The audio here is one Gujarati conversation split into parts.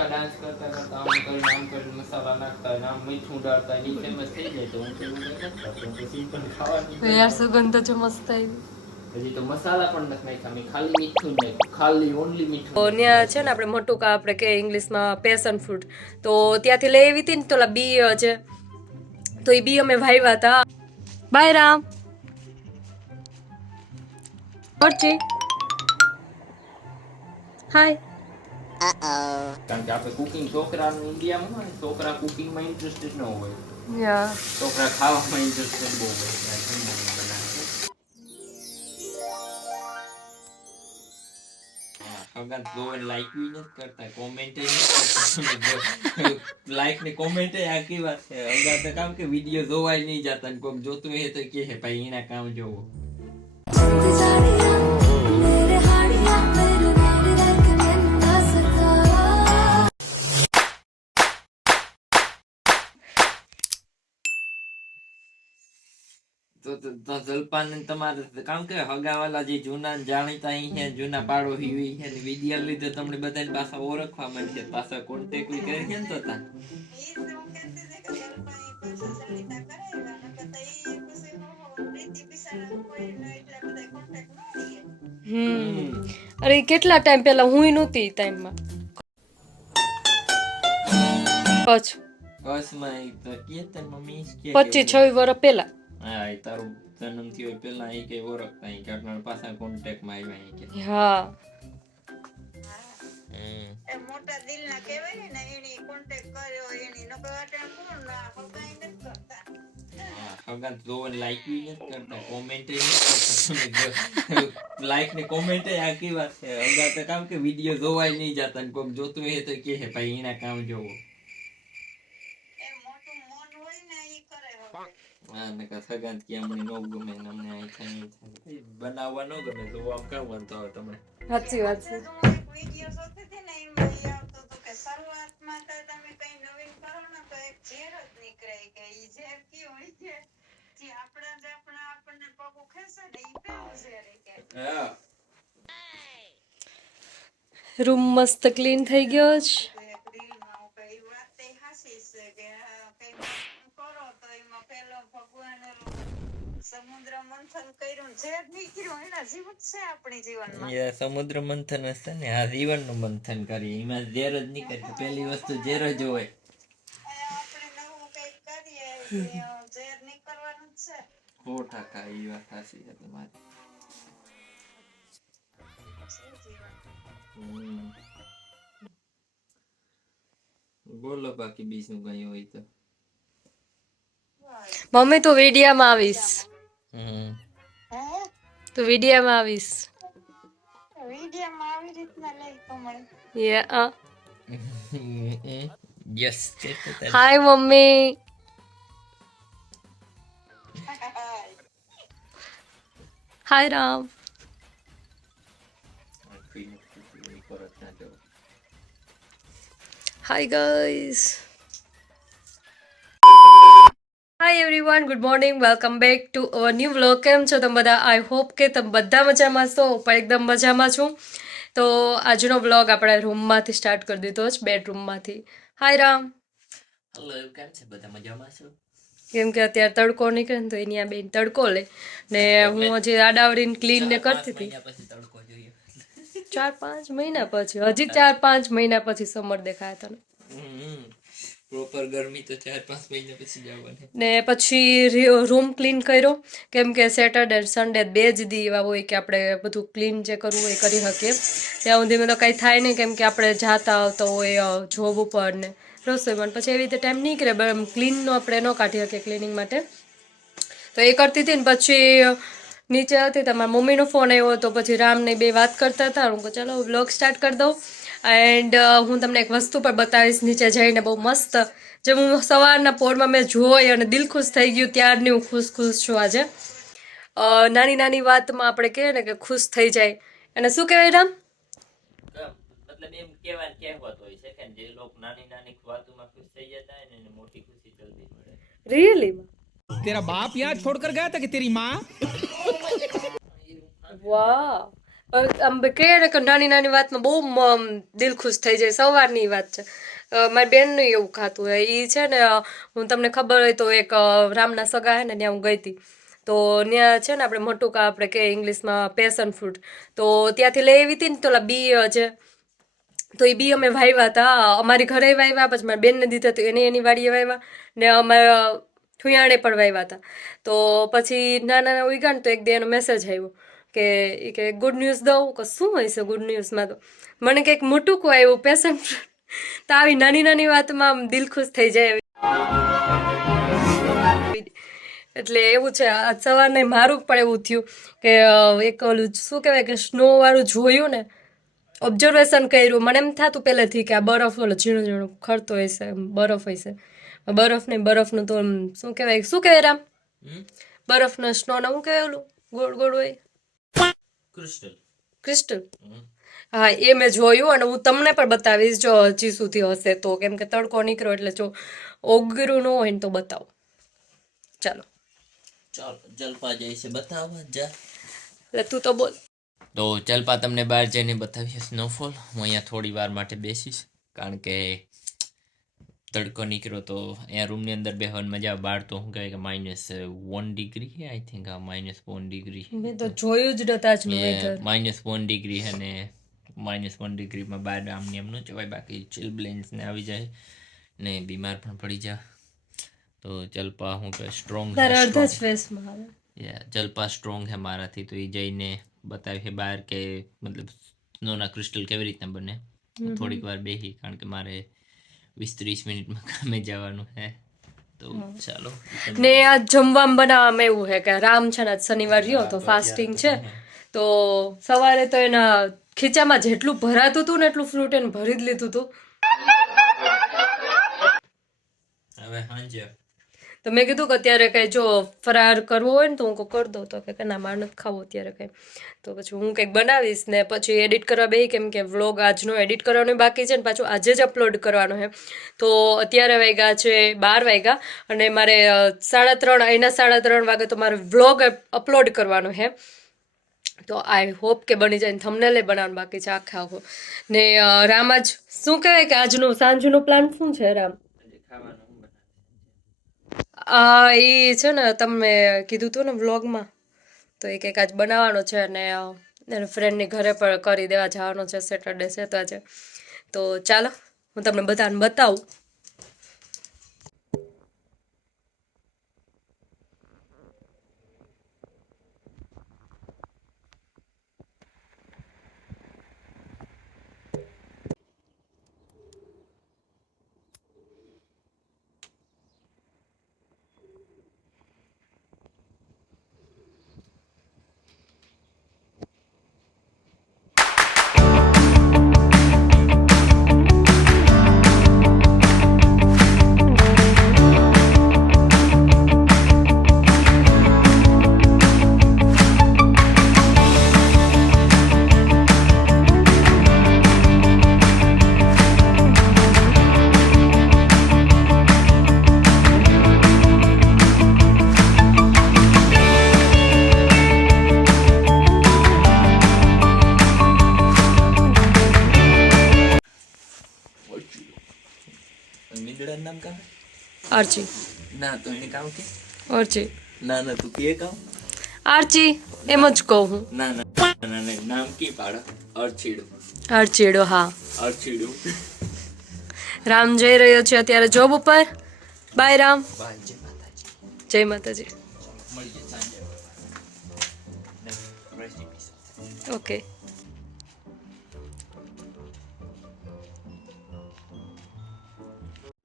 હલકા ડાન્સ કરતા કરતા આમ કરી મસાલા નાખતા હોય આમ મીઠું ડાળતા હોય ફેમસ થઈ જાય તો હું તો એવું કંઈ નથી કરતો. હું તો સિમ્પલ ખાવાની યાર સુગંધ તો મસ્ત આવી. હજી તો મસાલા પણ નથી નાખ્યા મેં ખાલી મીઠું જ નાખ્યું ખાલી ઓનલી મીઠું. તો ત્યાં છે ને આપણે મોટું કા આપણે કે ઇંગ્લિશમાં પેશન ફ્રૂટ તો ત્યાંથી લઈ આવી હતી ને તો ઓલા બી છે તો એ બી અમે વાવ્યા હતા. બાય રામ ઓરચી હાય. કારણ કે આપણે કુકિંગ છોકરાનું ઇન્ડિયામાં છોકરા કુકિંગમાં ઇન્ટરેસ્ટેડ ન હોય યા છોકરા ખાવામાં ઇન્ટરેસ્ટેડ બહુ હોય. અગર જોઈને લાઈક બી નથી કરતા કોમેન્ટ લાઈક ને કોમેન્ટ આખી વાત છે. અગર તો કામ કે વિડીયો જોવાય નહીં જતા ને કોઈક જોતું હોય તો કે ભાઈ એના કામ જોવો. તો જલપાન તમારે કામ કે હગાવાલા જે જૂના જાણીતા અહીંયા જૂના પાડો હિવી છે ને વિડીયો લીધે તમને બધાને પાછા ઓળખવા માંડશે પાછા કોન્ટેક્ટ કરી છે ને તો તા અરે કેટલા ટાઈમ પહેલા હું નહોતી એ ટાઈમમાં બસમાં તો કે તને મમ્મી કે 25-26 વર્ષ પહેલા. હા એ તારું જન્મ થયો પેલા એ કે ઓળખતા એ કે પાછા કોન્ટેક્ટ માં આવ્યા કે હા એ મોટા દિલના કહેવાય ને એની કોન્ટેક્ટ કર્યો એની નકર અટાણ કોણ ના હગાઈ નથી કરતા. હગા જોઈને લાઈક બી નથી કરતા કોમેન્ટ નથી કરતા લાઈક ને કોમેન્ટ આખી વાત છે. હગા તો કામ કે વિડીયો જોવાય નહીં જતા ને કોઈક જોતું હોય તો કે ભાઈ એના કામ જોવો. એ મોટું મન હોય ને ઈ કરે હવે. હા ને કા સગાંત કે અમને નો ગમે ને અમને આ થાય બનાવવા નો ગમે તો આમ કરવાનું તો તમે સાચી વાત છે. વિડિયો જોતી હતી ને એમાં ઈ આવતો હતો કે શરૂઆતમાં તો તમે કઈ નવીન કરો ને તો એક ઝેર જ નીકળે કે ઈ ઝેર કેવું હોય છે જે આપણને પગું ખેંચે ને ઈ પેલું ઝેર કે હા રૂમ મસ્ત ક્લીન થઈ ગયો છે. રીલમાં કઈ વાત તે હાસી છે કે કઈ કરો તો એમાં પેલો ભગવાન સમુદ્ર મંથન કર્યું ઝેર નીકળ્યું એના જીવન છે આપણી જીવનમાં. એ સમુદ્ર મંથન હશે ને આ જીવનનું મંથન કરી એમાં ઝેર જ નીકળે પહેલી વસ્તુ ઝેર જ હોય. આપણે નવું કઈક કરીએ ઝેર નીકળવાનું જ છે. 100% એ વાત સાચી છે તમારી. બોલો બાકી બીજું કઈ હોય તો. મમ્મી તું વિડીયામાં આવીશ. હે તું વિડીયામાં આવીશ. વિડીયોમાં આવી રીતના લઈ કમળ. Yeah yes hi mummy. Hi Ram. Hi guys. Hi everyone good morning welcome back to our new vlog. કેમ છો તમે બધા? આઈ હોપ કે તમે બધા મજામાં છો. પણ એકદમ મજામાં છું. તો આજનો વ્લોગ આપણે રૂમમાંથી સ્ટાર્ટ કરી દીધો છે બેડરૂમમાંથી. હાય રામ. હેલો કેમ છે બધા મજામાં છો? કેમ કે અત્યારે તડકો નીકળે ને તો એની આ બેન તડકો લે ને હું હજી આડાવડીને ક્લીન ને કરતી હતી. 4-5 મહિના પછી હજી 4-5 મહિના પછી સમર દેખાયા તને પ્રોપર ગરમી તો 4-5 મહિના પછી જ આવવાની. ને પછી રૂમ ક્લીન કર્યો કેમ કે સેટરડે સન્ડે 2 જ દી એવા હોય કે આપણે બધું ક્લીન જે કરવું હોય એ કરી શકીએ. ત્યાં સુધી મેં તો કંઈ થાય નહીં કેમ કે આપણે જાતા આવતા હોય જોબ ઉપર ને રસોઈમાં પછી એવી રીતે ટાઈમ નીકળે ક્લીનનો આપણે ન કાઢી શકીએ ક્લિનિંગ માટે. તો એ કરતી હતી ને પછી નીચે હતી તમારા મમ્મીનો ફોન આવ્યો તો પછી રામને બે વાત કરતા હતા. હું કહું ચાલો વ્લોગ સ્ટાર્ટ કરી દઉં. એન્ડ હું તમને એક વસ્તુ પણ બતાવીશ નીચે જઈને બહુ મસ્ત જે હું સવારના પોરમાં મેં જોઈ અને દિલ ખુશ થઈ ગયું ત્યારની હું ખુશ છું આજે. નાની નાની વાતમાં આપણે કહીએ ને કે ખુશ થઈ જાય અને શું કહેવાય રામ મતલબ એમ કહેવાય કહેવત હોય છે કે જે લોકો નાની નાની વાતોમાં ખુશ થઈ જતા હોય ને એને મોટી ખુશી જલ્દી મળે. રિયલી तेरा बाप यहाँ छोड़कर गया था कि तेरी माँ? વાહ આમ કહે ને કે નાની નાની વાતમાં બહુ દિલ ખુશ થઈ જાય. સવારની વાત છે, મારી બેનનું એવું ખાતું હોય. એ છે ને હું તમને ખબર હોય તો એક રામના સગા હે ને ત્યાં હું ગઈ હતી. તો ત્યાં છે ને આપણે મટુકા આપણે કે ઇંગ્લિશમાં પેશન ફ્રૂટ, તો ત્યાંથી લઈ આવી હતી ને તો બી છે. તો એ બી અમે વાવ્યા હતા, અમારી ઘરે વાવ્યા, પછી મારી બેનને દીધા તો એને એની વાડીએ વાવ્યા, ને અમારા ઠુયાણે પણ વાવ્યા હતા. તો પછી નાના ઉગ્યા ને તો એક દી એનો મેસેજ આવ્યો કે ગુડ ન્યૂઝ દઉં કે શું હોય છે ગુડ ન્યૂઝમાં. તો મને કંઈક મોટું આવ્યું પેશન ફ્રૂટ. તો આવી નાની નાની વાતમાં દિલ ખુશ થઈ જાય. એટલે એવું છે. આજ સવારને મારું પણ એવું થયું કે એક ઓલું શું કહેવાય કે સ્નો વાળું જોયું ને, ઓબ્ઝર્વેશન કર્યું. મને એમ થતું પહેલેથી કે આ બરફ ઓલો ઝીણું ઝીણું ખરતો હોય છે, બરફ હોય છે. બરફ નહીં, બરફનું તો શું કહેવાય રામ, બરફનો સ્નો ને શું કહેવાય ઓલું ગોળ ગોળ હોય, ક્રિસ્ટલ. હા, એ મેં જોયું અને હું તમને પણ બતાવીશ જો હજી સુધી હશે તો, કેમ કે તડકો નીકળ્યો એટલે જો ઓગરું ન હોય ને તો બતાવો. ચાલો જલપા જાય છે બતાવવા જા. એટલે તું તો બોલ. તો જલપા તમને બહાર જઈને બતાવીએ સ્નોફોલ. હું અહીંયા થોડી વાર માટે બેસીશ, કારણ કે તડકો નીકળ્યો તો અહીંયા રૂમની અંદર બેહવાની મજા આવે. બહાર તો શું કહેવાય કે -1 ડિગ્રી છે, આઈ થિંક. -1 ડિગ્રી મેં તો જોયું જ નતા આજનું વેધર. -1 ડિગ્રી છે ને -1 ડિગ્રીમાં બહાર આમને એમ ન જવાય. બાકી ચિલબ્લેન્સ ને આવી જાય ને બીમાર પણ પડી જાય. તો જલપા હું કહે સ્ટ્રોંગ અડધા જ ફેસમાં આવે. જલપા સ્ટ્રોંગ છે મારાથી, તો એ જઈને બતાવી છે બહાર કે મતલબ સ્નોના ક્રિસ્ટલ કેવી રીતના બને. થોડીક વાર બેસી, કારણ કે મારે 20-30 મિનિટમાં કામે જવાનું છે. તો ચાલો. ને આ જમવામાં બનાવવામાં એવું છે કે રામ છે ને આજ શનિવાર રહ્યો તો ફાસ્ટિંગ છે. તો સવારે તો એના ખીચામાં જેટલું ભરાતું હતું ને એટલું ફ્રૂટ એને ભરી જ લીધું હતું. હવે હાંજે તો મેં કીધું કે અત્યારે કઈ જો ફરાર કરવો હોય ને તો હું કરી દઉં. તો કે ના મારે નથી ખાવું અત્યારે કઈ. તો પછી હું કંઈક બનાવીશ ને પછી એડિટ કરવા બેસી, કેમ કે વ્લોગ આજનો એડિટ કરવાનો બાકી છે ને પાછું આજે જ અપલોડ કરવાનો છે. તો અત્યારે વાગ્યા છે 12 વાગ્યા અને મારે 3:30 વાગે તો મારે વ્લોગ અપલોડ કરવાનો છે. તો આઈ હોપ કે બની જાય. થંબનેલ બનાવવાનું બાકી છે આખો. ને રામ આજ શું કહેવાય કે આજનું સાંજનું પ્લાન શું છે રામ? એ છે ને તમે કીધું હતું ને વ્લોગમાં, તો એ કંઈક આજ બનાવવાનો છે અને એને ફ્રેન્ડની ઘરે પણ કરી દેવા જવાનો છે. સેટરડે છે તો આજે. તો ચાલો હું તમને બધાને બતાવું. આર્ચી. ના તો એને કામ કે આર્ચી. ના તું કે કામ આર્ચી એમ જ કહું હું. ના નામ કી પાડો. આર્ચીડો. હા, અર્ચીડો. રામ જઈ રહ્યો છે અત્યારે જોબ ઉપર. બાય રામ. જય માતાજી. ઓકે.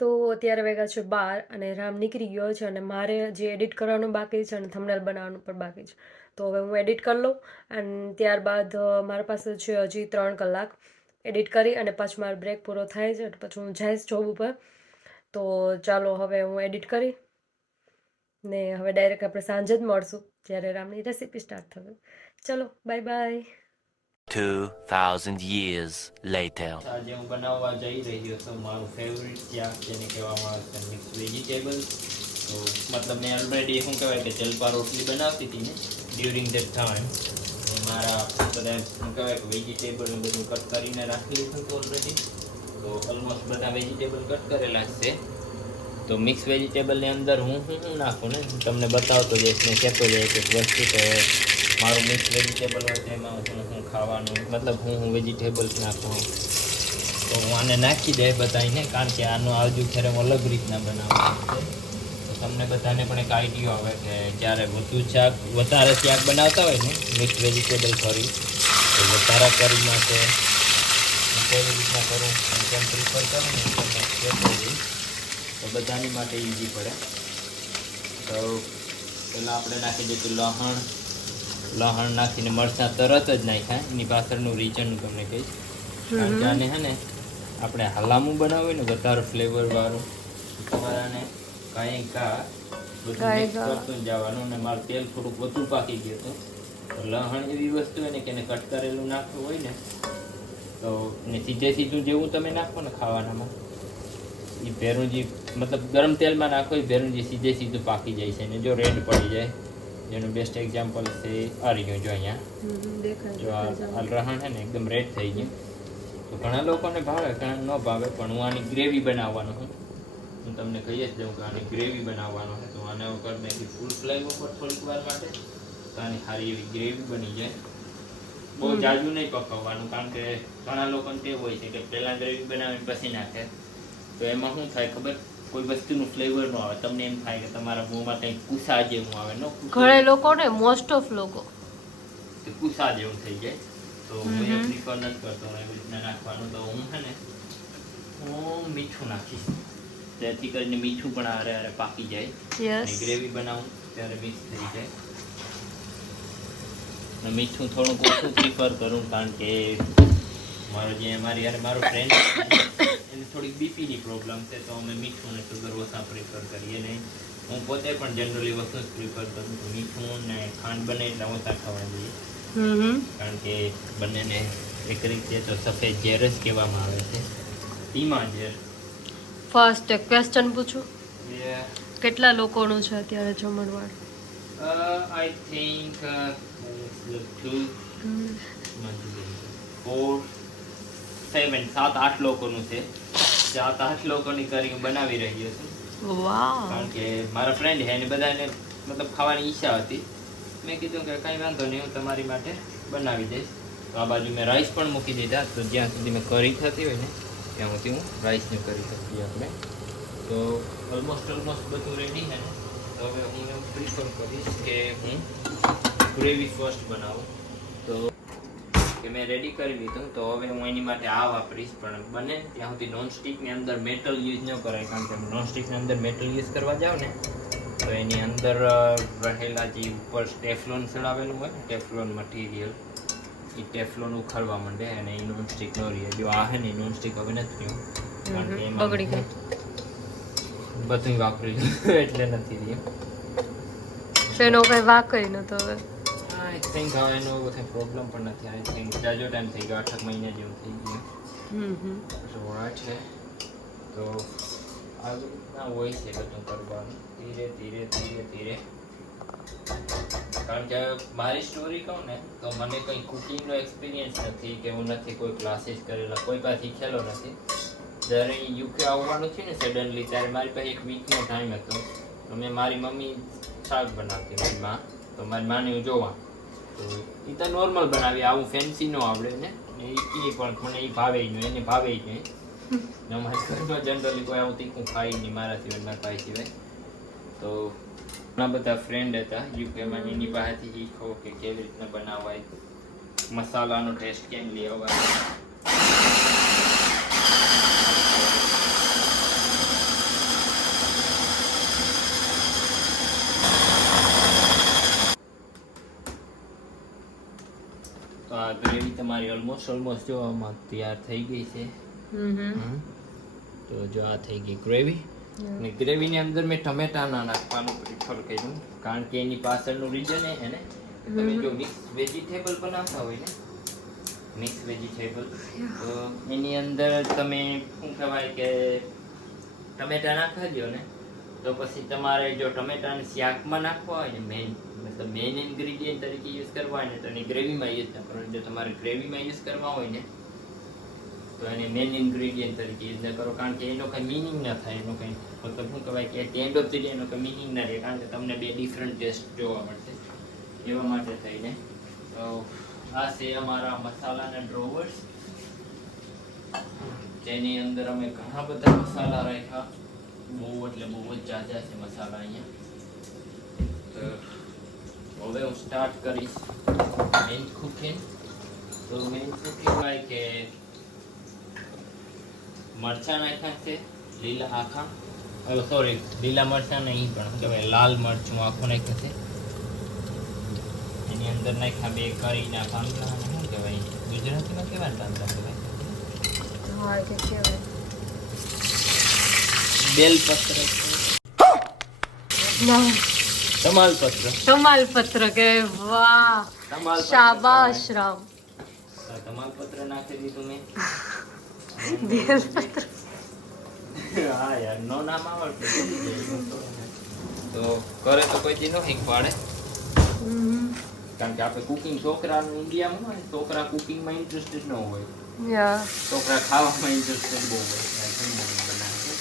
તો અત્યારે વાગ્યા છે 12 અને રામ નીકળી ગયો છે અને મારે જે એડિટ કરવાનું બાકી છે અને થંબનેલ બનાવવાનું પણ બાકી છે. તો હવે હું એડિટ કરી લઉં અને ત્યારબાદ મારા પાસે છે હજી 3 કલાક એડિટ કરી અને પાછું મારો બ્રેક પૂરો થાય છે પછી હું જઈશ જોબ ઉપર. તો ચાલો હવે હું એડિટ કરી ને હવે ડાયરેક્ટ આપણે સાંજે જ મળશું જ્યારે રામની રેસીપી સ્ટાર્ટ થશે. ચલો બાય બાય. 2000 years later. આજે હું બનાવવા જઈ રહ્યો છું મારું ફેવરિટ શાક, જેને કહેવામાં આવે છે મિક્સ વેજીટેબલ. તો મતલબ મેં ઓલરેડી શું કહેવાય કે જલપા રોટલી બનાવતી હતી ને ડ્યુરિંગ ધેટ ટાઈમ. મારા બધા શું કહેવાય કે વેજીટેબલ ને બધું કટ કરીને રાખી લીધું હતું ઓલરેડી. તો ઓલમોસ્ટ બધા વેજીટેબલ કટ કરેલા જ છે. તો મિક્સ વેજીટેબલની અંદર હું શું નાખું ને હું તમને બતાવતો જઈશ ને કહેતો જઈશ એક વસ્તુ કે મારું મિક્સ વેજીટેબલ હોય તો એમાં હું ખાવાનું મતલબ હું વેજીટેબલ્સ નાખું. તો હું આને નાખી દે બધાને, કારણ કે આનો આજુ ખેર અલગ રીતના બનાવવાનું છે. તો તમને બધાને પણ એક આઈડિયો આવે કે જ્યારે વધારે શાક બનાવતા હોય ને મિક્સ વેજીટેબલ કરી તો વધારા કરી માટે હું કેવી રીતના કરું કેમ પ્રિફર કરું ને તમને કહેતો જઈશ. તો બધાની માટે ઇઝી પડે. તો પહેલાં આપણે નાખી દઈશું લહણ નાખીને મરચાં તરત જ નાખ્યા. એની પાછળનું રીઝન હું તમને કહીશ. કારણ કે આને હે ને આપણે હલામું બનાવવું ને વધારે ફ્લેવરવાળું તમારાને કાંઈ બધું મિક્સ કરતું જવાનું. ને મારું તેલ થોડુંક વધુ પાકી ગયું હતું. તો લહણ એવી વસ્તુ હોય ને કે એને કટ કરેલું નાખવું હોય ને તો ને સીધું જેવું તમે નાખો ને ખાવાનામાં એ ભેરુંજી મતલબ ગરમ તેલમાં નાખો એ ભેરુંજી સીધું પાકી જાય છે ને જો રેડ પડી જાય. જેનું બેસ્ટ એક્ઝામ્પલ છે આ રહ્યું જો અહીંયા જો આ લહણ છે ને એકદમ રેડ થઈ ગયું. તો ઘણા લોકોને ભાવે ઘણા ન ભાવે પણ હું આની ગ્રેવી બનાવવાનો હું તમને કહી જ દઉં કે આની ગ્રેવી બનાવવાનો છે. તો આને ઉપર મેં ફૂલ ફ્લેમ ઉપર થોડીક વાર માટે તો આની સારી એવી ગ્રેવી બની જાય. બહુ જાજુ નહીં પકાવવાનું, કારણ કે ઘણા લોકોને તે હોય છે કે પહેલાં ગ્રેવી બનાવીને પછી નાખે. તો એમાં શું થાય ખબર, કોઈ વસ્તુનું ફ્લેવર ન આવે. તમને એમ થાય કે તમારા મોંમાં કંઈક કુસા જેવું આવે. ઘણા લોકો ને મોસ્ટ ઓફ લોકો કુસા જેવું થઈ જાય. તો હું એ પ્રિફર નથી કરતો એવી રીતના નાખવાનું. તો હું છે ને હું મીઠું નાખીશ જેથી કરીને મીઠું પણ આરે પાકી જાય. ગ્રેવી બનાવું ત્યારે મિક્સ થઈ જાય. મીઠું થોડુંક ઓછું પ્રિફર કરું, કારણ કે મારો ફ્રેન્ડ એને થોડીક બીપીની પ્રોબ્લેમ છે. તો અમે મીઠું અને સુગર ઓછા પ્રિફર કરીએ નહીં. હું પોતે પણ જનરલી વસ્તુ જ પ્રિફર કરું છું. મીઠું ને ખાંડ બને એટલે ઓછા ખાવા જોઈએ, કારણ કે બંનેને એક રીતે તો સફેદ ઝેર જ કહેવામાં આવે છે. ધીમા ઝેર. ફર્સ્ટ એક ક્વેશ્ચન પૂછું, કેટલા લોકોનું છે અત્યારે જમણવાર? I think 2, 4, 7, 7-8 લોકોનું છે. 7-8 લોકોની કરી બનાવી રહ્યો છું. કારણ કે મારા ફ્રેન્ડ છે એને બધાને મતલબ ખાવાની ઈચ્છા હતી. મેં કીધું કે કંઈ વાંધો નહીં, હું તમારી માટે બનાવી દઈશ. તો આ બાજુ મેં રાઈસ પણ મૂકી દીધા. તો જ્યાં સુધી મેં કરી થતી હોય ને ત્યાં સુધી હું રાઈસને કરી શકીએ આપણે. તો ઓલમોસ્ટ બધું રેડી છે ને. તો હવે હું એમ પ્રિફર કરીશ કે હું ગ્રેવી ફર્સ્ટ બનાવું. તો કે મેં રેડી કરી લીધું. તો હવે હું એની માટે આ વાપરીશ, પણ બને ત્યાં સુધી નોનસ્ટિકની અંદર મેટલ યુઝ ન કરાય. કારણ કે નોનસ્ટિકની અંદર મેટલ યુઝ કરવા જાવ ને તો એની અંદર રહેલા જે ઉપર ટેફલોન ચડાવેલું હોય ટેફલોન મટીરિયલ, એ ટેફલોન ઉખાડવા માંડે અને એ નોનસ્ટિક ન રહે. જો આ છે ને નોનસ્ટિક હવે નથી રહ્યું, કારણ કે એમાં બધું વાપરી એટલે નથી રહ્યું. એનો કઈ વાકઈ નતો હવે. આઈ થિંક હવે એનો કોઈ પ્રોબ્લેમ પણ નથી. આઈ થિંક જાજો ટાઈમ થઈ ગયો, 8 મહિના જેવું થઈ ગયું. છે તો આ રીતના હોય છે બધું કરવાનું ધીરે ધીરે. કારણ કે મારી સ્ટોરી કહું ને તો મને કંઈ કુકિંગનો એક્સપિરિયન્સ નથી કે હું નથી કોઈ ક્લાસીસ કરેલા, કોઈ પાસે શીખેલો નથી. જ્યારે યુકે આવવાનું છે ને સડનલી, ત્યારે મારી પાસે એક વીકનો ટાઈમ હતો. તો મેં મારી મમ્મી શાક બનાવતી, મારી માં, તો મારી માને હું જોવા. તો એ તો નોર્મલ બનાવી, આવું ફેન્સી ન આવડે ને એ પણ મને એ ભાવે જ નહીં, એને ભાવે જ નહીં. અમારા ઘરમાં જનરલી કોઈ આવું તીખું ખાઈ નહીં મારા સિવાય, મારા ભાઈ સિવાય. તો ઘણા બધા ફ્રેન્ડ હતા યુકેમાં, એની પાસેથી શીખો કે કેવી રીતના બનાવાય, મસાલાનો ટેસ્ટ કેમ લેવાય. તો આ ગ્રેવી તમારી ઓલમોસ્ટ જો આમાં તૈયાર થઈ ગઈ છે. તો જો આ થઈ ગઈ ગ્રેવી. અને ગ્રેવીની અંદર મેં ટમેટા ના નાખવાનું પ્રિફર કર્યું, કારણ કે એની પાછળનું રીઝન એ છે ને, તમે જો મિક્સ વેજીટેબલ બનાવતા હોય ને, મિક્સ વેજીટેબલ, તો એની અંદર તમે શું કહેવાય કે ટમેટા નાખી દો ને, તો પછી તમારે જો ટમેટાને શાકમાં નાખવા હોય ને, મેઇન મતલબ મેઇન ઇન્ગ્રેડિયન્ટ તરીકે યુઝ કરવા હોય ને તો એની ગ્રેવીમાં યુઝ ન કરો. જો તમારે ગ્રેવીમાં યુઝ કરવા હોય ને તો એને મેઇન ઇન્ગ્રેડિયન્ટ તરીકે યુઝ ન કરો, કારણ કે એનો કંઈ મિનિંગ ના થાય, એનો કંઈ મતલબ શું કહેવાય કે at end of the day એનો કંઈ મિનિંગ ના રહે, કારણ કે તમને બે ડિફરન્ટ ટેસ્ટ જોવા મળશે. એવા માટે થઈને તો આ છે અમારા મસાલાના ડ્રોવર્સ, જેની અંદર અમે ઘણા બધા મસાલા રાખ્યા, બહુ એટલે બહુ જ જાજા છે મસાલા અહીંયા. તો હવે હું સ્ટાર્ટ કરીશ મેઇન કુકિંગ. તો મેઇન કુકિંગ હોય કે મરચાં નાખ્યા છે લીલા આખા, સોરી લીલા મરચાં નહીં પણ શું કહેવાય લાલ મરચું આખું નાખ્યું છે. એની અંદર નાખ્યા 2 કરીના પાંદડા, શું કહેવાય ગુજરાતીમાં કેવા પાંદડા કહેવાય? હા કે કહેવાય બેલપત્ર, ના તમાલપત્ર, તમાલપત્ર કે વાહ તમાલપત્ર શાબાશ રામ. તમાલપત્ર નાખી દીધું મેં. બેલપત્ર હા યાર, નો નામ આવડતું તો કરે તો કોઈ દી નો શીખવાડે, કારણ કે આપણે કુકિંગ છોકરાનું ઇન્ડિયામાં હોય, છોકરા કુકિંગમાં ઇન્ટરેસ્ટેડ ન હોય, યા છોકરા ખાવામાં ઇન્ટરેસ્ટેડ બહુ હોય. જમવાનું બનાવે છે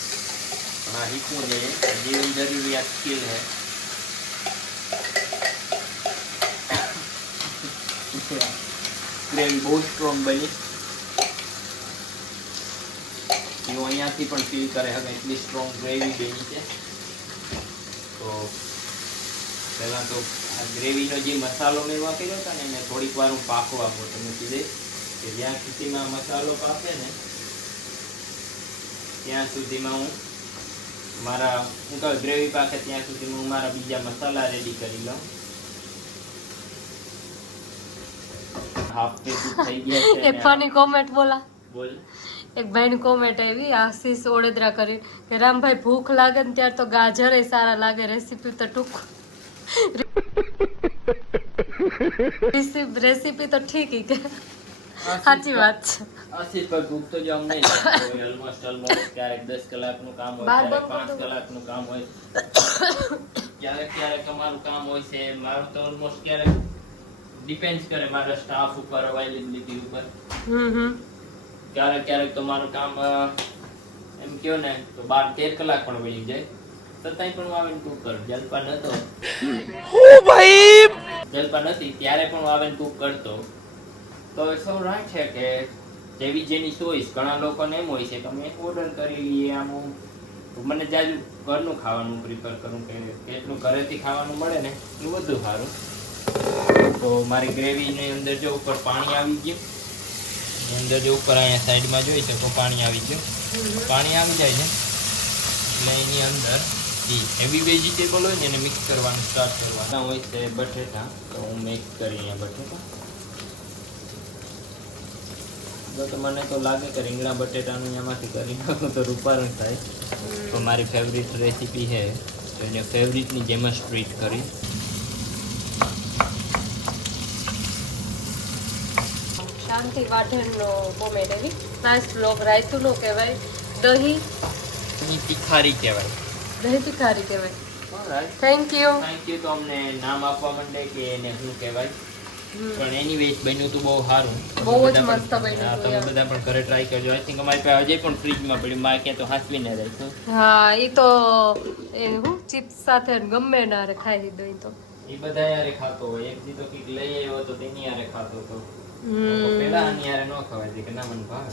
પણ આ શીખવું જોઈએ, જીવન જરૂરિયાત સ્કિલ है. ગ્રેવી બહુ સ્ટ્રોંગ બની, એવો અહીંયાથી પણ ફીલ કરે હવે એટલી સ્ટ્રોંગ ગ્રેવી બની છે. તો પહેલાં તો આ ગ્રેવીનો જે મસાલો મેં વાપર્યો હતો ને એને થોડીક વાર હું પાકવા મૂકી દઈશ, કે જ્યાં સુધીમાં મસાલો પાકે ને ત્યાં સુધીમાં હું મારા શું કહું ગ્રેવી પાકે ત્યાં સુધીમાં હું મારા બીજા મસાલા રેડી કરી લઉં. હાફ પેકું થઈ ગયા છે. એક ફની કોમેન્ટ બોલા, બોલ. એક ભાઈની કોમેન્ટ આવી આશીષ ઓડેદરા કરી કે રામભાઈ ભૂખ લાગે ને ત્યારે તો ગાજર સારા લાગે, રેસીપી તો ટૂંક રેસીપી તો ઠીક ઈ કે સાચી વાત છે. આશીષ પર ભૂખ તો જમ નહીં લાગતી હોય, ઓલમોસ્ટ ક્યારેક 10 કલાકનું કામ હોય, ક્યારેક 5 કલાકનું કામ હોય, ક્યારેક અમારું કામ હોય છે. મારું તો ઓલમોસ્ટ ક્યારેક ડિપેન્ડ્સ કરે મારા સ્ટાફ ઉપર, અવેલેબિલિટી ઉપર. ક્યારેક તો મારું કામ એમ કહો ને તો 12-13 કલાક પણ વહી જાય, છતાંય પણ હું આવીને કુક કરું. જલપાન હતો જલપાન હતી ત્યારે પણ હું આવીને કુક કરતો. તો સૌ રાખ છે કે જેવી જેની ચોઈસ. ઘણા લોકોને એમ હોય છે કે અમે ઓર્ડર કરી લઈએ આમ. મને જાજુ ઘરનું ખાવાનું પ્રિફર કરું, કે એટલું ઘરેથી ખાવાનું મળે ને એટલું બધું સારું. તો મારી ગ્રેવીની અંદર જો ઉપર પાણી આવી ગયું, એની અંદર જો ઉપર અહીંયા સાઈડમાં જોઈ શકો પાણી આવી ગયું. પાણી આવી જાય છે એટલે એની અંદર જે હેવી વેજીટેબલ હોય ને એને મિક્સ કરવાનું સ્ટાર્ટ કરવાના હોય છે. બટેટા તો હું મિક્સ કરી અહીંયા બટેટા. તો મને તો લાગે કે રીંગણા બટેટાનું એમાંથી કરી નાખું તો રૂપારું થાય. તો મારી ફેવરિટ રેસીપી છે તો એને ફેવરિટની જેમ જ ટ્રીટ કરી. શાંતિ વાઢણનો કોમેન્ટ આવી નાઇસ બ્લોગ. રાયતું નો કહેવાય, દહીં એની તિખારી કહેવાય, દહીં તિખારી કહેવાય. Thank you. તો અમને નામ આપવા માંડે કે એને શું કહેવાય. પણ એનીવેઝ બન્યું તો બહુ સારું, બહુ જ મસ્ત બન્યું. તમે બધા પણ ઘરે ટ્રાય કરજો. આઈ થિંક અમારી પાસે હજી પણ ફ્રીજમાં પડ્યું, મારે ક્યાં તો હાંસવીને રહેતું. હા એ તો એ હું ચિપ્સ સાથે ગમે ના રે ખાઈ લીધો એ તો. એ બધા યારે ખાતો હોય, એક દી તો કંઈક લઈ આવ્યો તો તેની યારે ખાતો હતો. પેલા આની યારે ન ખવાય કે ના મને ભાવે.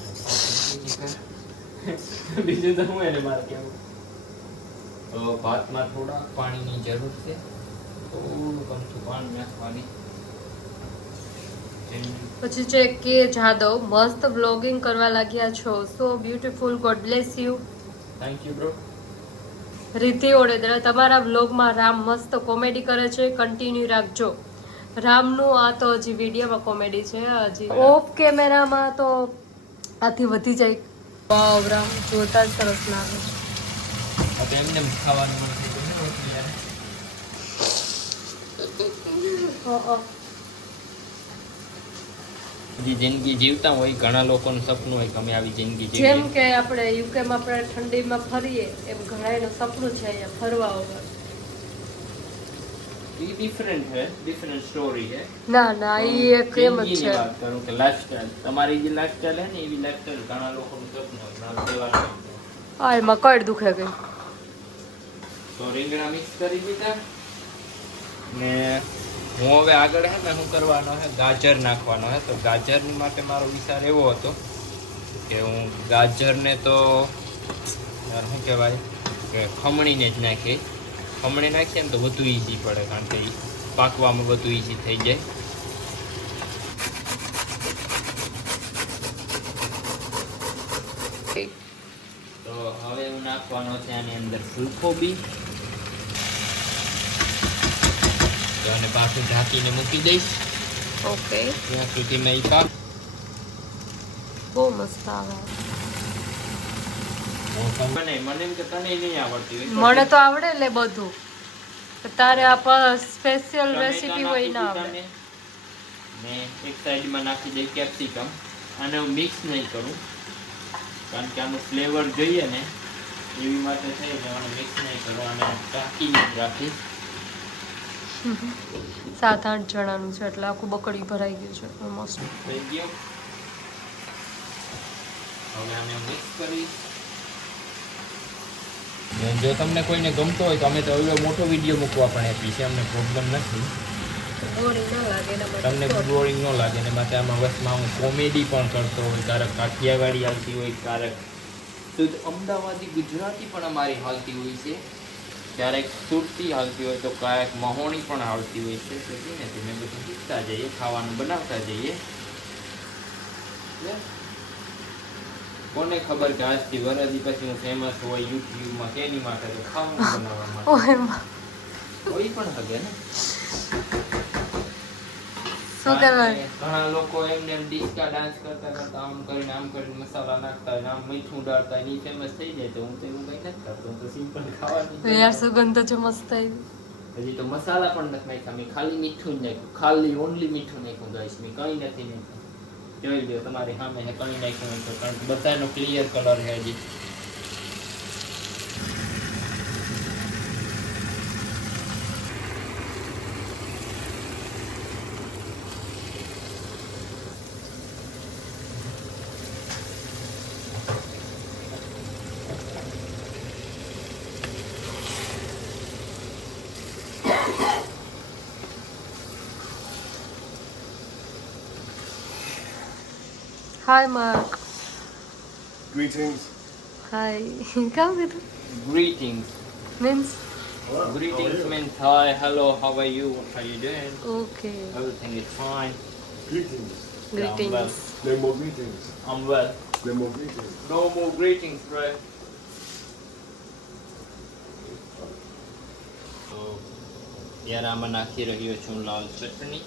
બીજું તો હું એને મારે કેવું. તો ભાતમાં થોડા પાણીની જરૂર છે, થોડું કમથું પાણી નાખવાની. પછી છે કે જાદવ મસ્ત બ્લોગિંગ કરવા લાગ્યા છો, so beautiful, God bless you. Thank you bro. રીતિ ઓડેદરા તમારા બ્લોગમાં રામ મસ્ત કોમેડી કરે છે, કન્ટિન્યુ રાખજો. રામનું આ તો હજી વિડીયોમાં કોમેડી છે, હજી ઓફ કેમેરામાં તો આથી વધી જાય. વાવ રામ જોતા જ સરસ લાગે છે. હવે એમને ખાવાનું મન થઈ ગયું ને રોટલી યારે. જે જિંદગી જીવતા હોય ઘણા લોકોનું સપનું હોય કે અમે આવી જિંદગી જેમ જીવીએ. કે આપણે યુકેમાં આપણે ઠંડીમાં ફરીએ એમ ઘણાયનું સપનું છે અહીંયા ફરવા વગર. ये डिफरेंट है, डिफरेंट स्टोरी है। ના ના એ એક એમ જ જિંદગીની છે વાત કરું કે લાઈફસ્ટાઈલ, તમારી જે લાઈફસ્ટાઈલ હે ને એવી લાઈફસ્ટાઈલ ઘણા લોકોનું સપનું હોય, મારું કહેવાનું એમ છે. હા એમાં કડ દુખે ગઈ તો રીંગણા મિક્સ કરી દીધા ને હું હવે આગળ હે ને શું કરવાનો હે, ગાજર નાખવાનો હે. તો ગાજરની માટે મારો વિચાર એવો હતો કે હું ગાજરને તો શું કહેવાય કે ખમણીને જ નાખીએ. ખમણી નાખીએ ને તો વધુ ઈઝી પડે, કારણ કે ઈ પાકવામાં વધુ ઈઝી થઈ જાય. તો હવે હું નાખવાનો છે આની અંદર ફૂલકોબી. તો આને પાછું ઢાંકીને મૂકી દઈશ ઓકે ત્યાં સુધીમાં ઈ પાક. બહુ મસ્ત આવે મને એમ કે તને નહીં આવડતી હોય મને તો આવડે લે બધું તારે આ સ્પેશિયલ રેસીપી હોય ના આવડે ને એક સાઈડમાં નાખી દઈ કેપ્સિકમ. આને હું મિક્સ નહીં કરું, કારણ કે આનું ફ્લેવર જોઈએ ને એવી માટે થઈ જાય. આને મિક્સ નહીં કરું, આને ઢાંકીને જ રાખીશ. 7-8 જણાનું છે એટલે આખું બકડી ભરાઈ ગયું છે ઓલમોસ્ટ થઈ ગયું. હવે આને મિક્સ કરી. જો તમને કોઈને ગમતો હોય તો અમે તો હવે મોટો વિડીયો મૂકવા પણ આપી છે, અમને પ્રોબ્લેમ નથી. બોરિંગ ના લાગે એના માટે તમને બોરિંગ ન લાગે ને માટે આમાં વચમાં હું કોમેડી પણ કરતો હોય, ક્યારેક કાઠિયાવાડી આવતી હોય, ક્યારેક શુદ્ધ અમદાવાદી ગુજરાતી પણ અમારી હાલતી હોય છે, ક્યારેક સુરતી હાલતી હોય તો ક્યારેક મહોણી પણ હાલતી હોય છે. તો ધીમે ધીમે બધું શીખતા જઈએ, ખાવાનું બનાવતા જઈએ. કોને ખબર કે આજથી વરદી પછી હું ફેમસ હોય યુટ્યુબમાં કેની માટે, તો ખાવાનું બનાવવા માટે કોઈ પણ હગે ને. શું કહેવાય ઘણા લોકો એમને એમ ડિસ્કા ડાન્સ કરતા કરતા આમ કરીને મસાલા નાખતા હોય, આમ મીઠું ડાળતા હોય, એ ફેમસ થઈ જાય. તો હું તો એવું કઈ નથી કરતો, હું તો સિમ્પલ ખાવાની. યાર સુગંધ તો જો મસ્ત આવી હજી તો મસાલા પણ નથી નાખ્યા, મેં ખાલી મીઠું જ નાખ્યું, ખાલી ઓનલી મીઠું નાખ્યું ગાઈસ, મેં કંઈ નથી નાખ્યું. જોઈ લો તમારી સામે છે, કંઈ નાખ્યું નથી, કારણ કે બધાનો ક્લિયર કલર છે હજી. હાય માર્ક Greetings. હાય કામ કીધું Greetings. Means Hello. Greetings How are you? means hi, hello, how are you, what are you doing? Okay Everything is fine. Greetings. Greetings No more greetings. I'm well. No more greetings. No more greetings, bro. તો યાર આમાં નાખી રહ્યો છું લાલ ચટણી.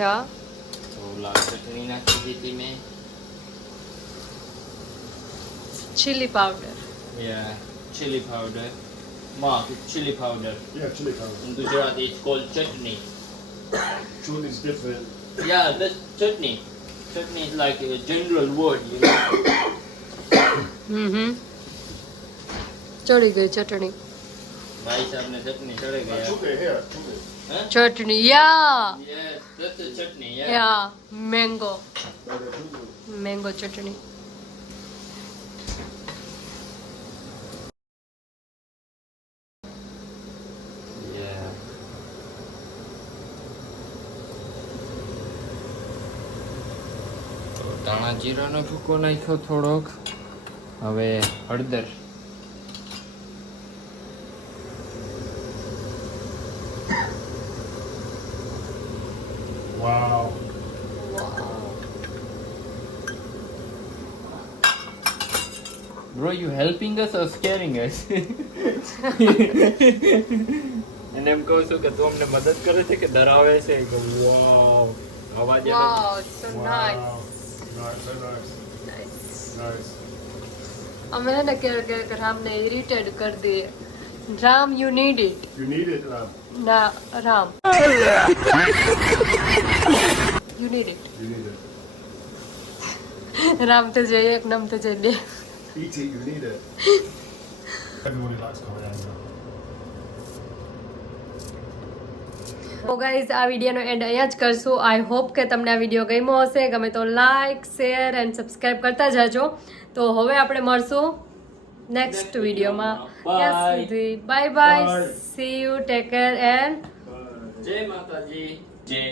યા તો લાલ ચટણી નાખી દીધી મેં. Chilli powder Yeah, chili powder. Mark, it's chili powder. Yeah, chili powder. In Gujarati, it's called chutney. Chutney is different. Yeah, that's chutney. Chutney is like a general word, you know. ચડી ગઈ ચટણી ભાઈ સાહેબ ને ચટણી ચડે ગયા. Chutney here. Chutney. Huh? Chutney yeah Yes, that's a chutney, yeah. Yeah mango Yeah, chutney. Mango chutney Yeah. તો ધાણા જીરાનો ભૂકો નાખ્યો થોડોક. હવે હળદર. Wow. Bro, you helping us or scaring us? અને એમ કહું છું કે તું અમને મદદ કરે છે કે ડરાવે છે? વાવ, અવાજ એનો. વાવ સો Wow. Nice Nice, so nice. Nice. અમે હે ને કે રામને ઇરિટેટ કરી દઈએ Ram you need it You need it, Ram. ના Ram you need it You need it. Ram તો જોઈએ એક નામ તો જોઈએ બે Eat it, you need it. Everybody likes coriander. તો ગાઈઝ આ વિડીયોનો એન્ડ અહીંયા જ કરશું. આઈ હોપ કે તમને આ વિડીયો ગમ્યો હશે. ગમે તો લાઇક શેર એન્ડ સબસ્ક્રાઇબ કરતા જાજો. તો હવે આપણે મળશું નેક્સ્ટ વિડીયોમાં. ત્યાં સુધી bye bye. C you, take care and જય માતાજી. જય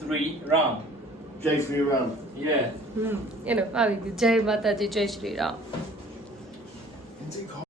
Shri Ram. Jay Sri Ram. Yeah. એનો આવી ગયું. જય માતાજી, જય Shri Ram. Is it called?